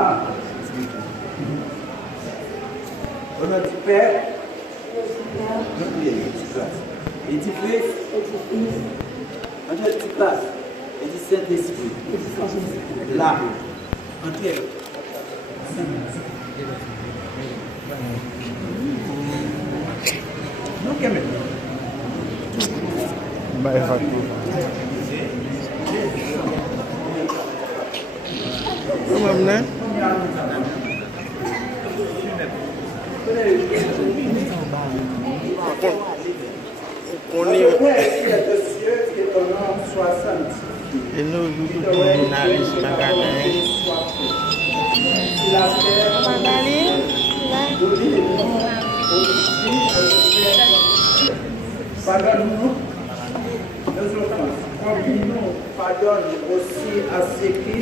Au nom du Père, nous prions, et du Fils, en notre petite place, et du Saint-Esprit. Là, entrez. Nous qui on est et nous pardonne-nous nos offenses, comme nous pardonne aussi à ceux qui,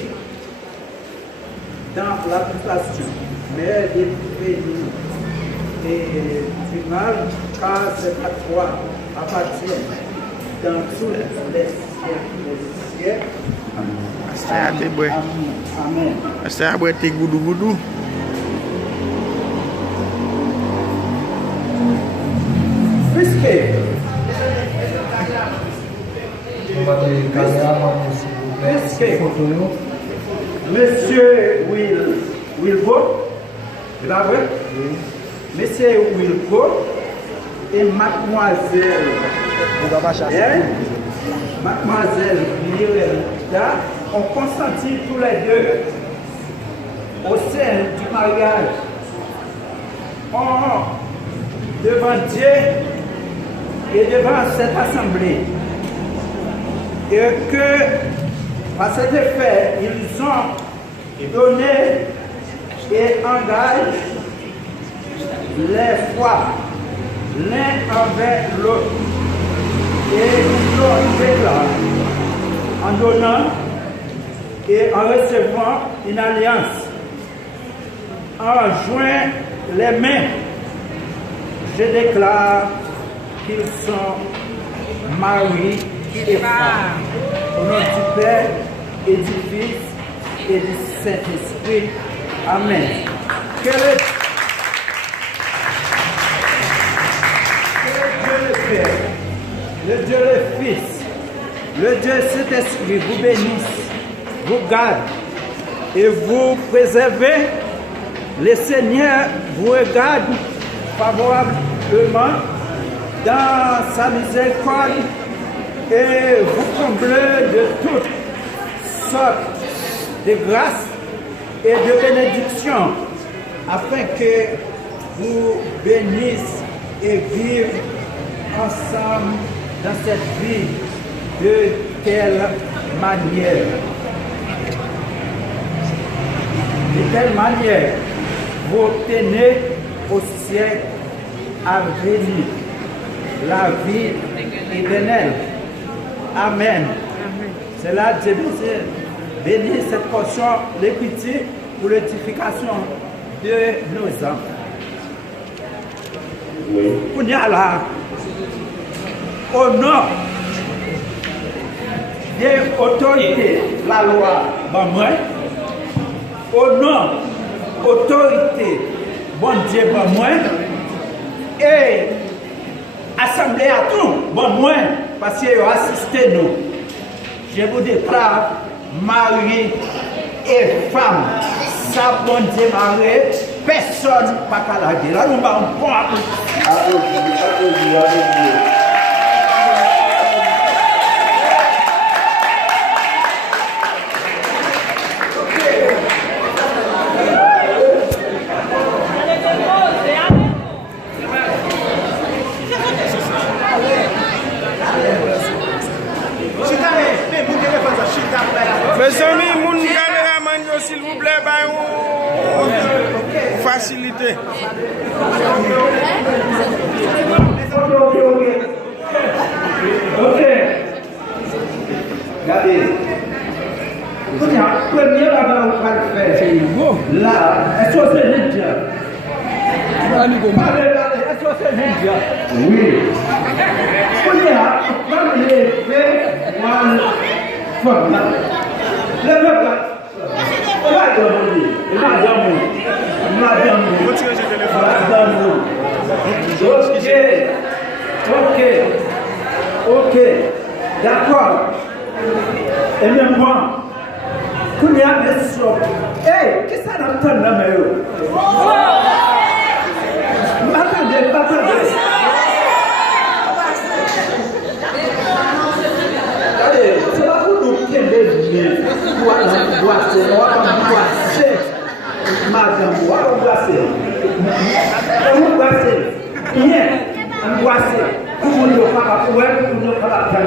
dans la tentation, mais délivrez-nous et du mal, car c'est à toi appartient dans tous les siècles des siècles. Amen. Amen. Saya buat gudu-gudu. Puisque Monsieur Wilbur, c'est pas vrai? Monsieur Wilbur et mademoiselle Mirelda ont consenti tous les deux au sein du mariage devant Dieu et devant cette assemblée, et que par cet effet ils ont donné et engagé les foi l'un envers l'autre, et ils l'ont déclaré en donnant et en recevant une alliance, en joint les mains. Je déclare qu'ils sont mari et femme. Au nom du Père et du Fils et du Saint-Esprit. Amen. Que le Dieu le Père, le Dieu le Fils, le Dieu Saint-Esprit vous bénisse, vous garde et vous préservez. Le Seigneur vous regarde favorablement dans sa miséricorde et vous comble de toutes sortes de grâces et de bénédictions, afin que vous bénissez et vivez ensemble dans cette vie. De telle manière, vous obtenez au siècle à venir la vie éternelle. Amen. C'est là que Dieu bénit cette portion d'écriture pour l'édification de nos enfants. On y a là, au nom des autorités, la loi, au nom autorité, bon Dieu, et assemblée à tout, parce qu'ils ont assisté nous. Je vous déclare mari et femme, ça bon Dieu marié, personne pas qu'à la dire. Là, nous avons un bon Mes amis, mon caméraman, s'il vous plaît, facilité. Ok. Regardez. La première avant de faire, là, est-ce que c'est ninja? Parlez là, est-ce que c'est ninja? Oui. Le Retirez ce téléphone. Ok, d'accord. Et même moi, quand il y a des choses, hey, qu'est-ce que ça entend là, mais attendez. Allez, c'est pas pour nous qui aimons madame,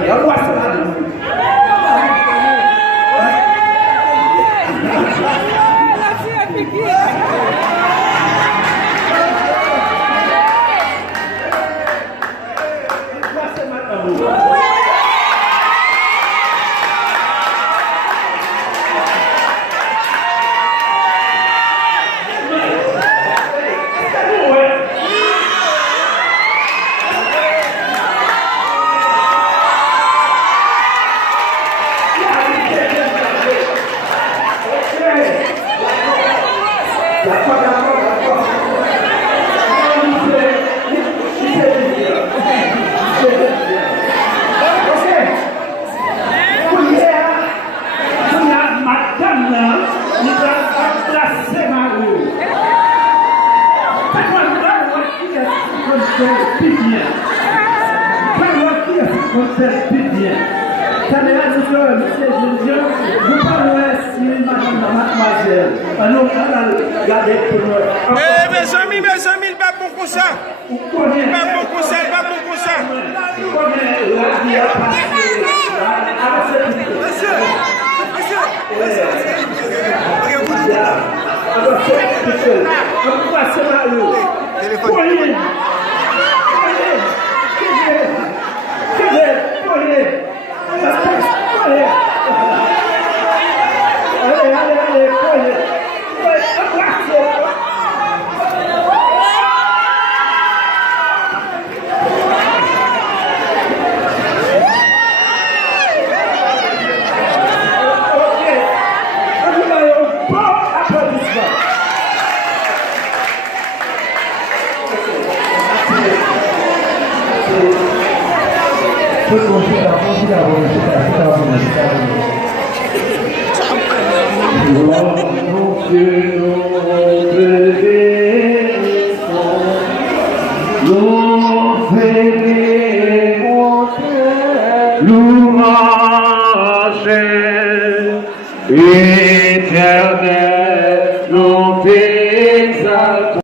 Mes amis, pas bon comme ça. Pas bon comme ça, pas bon comme ça. Éternel, nous t'exaltons.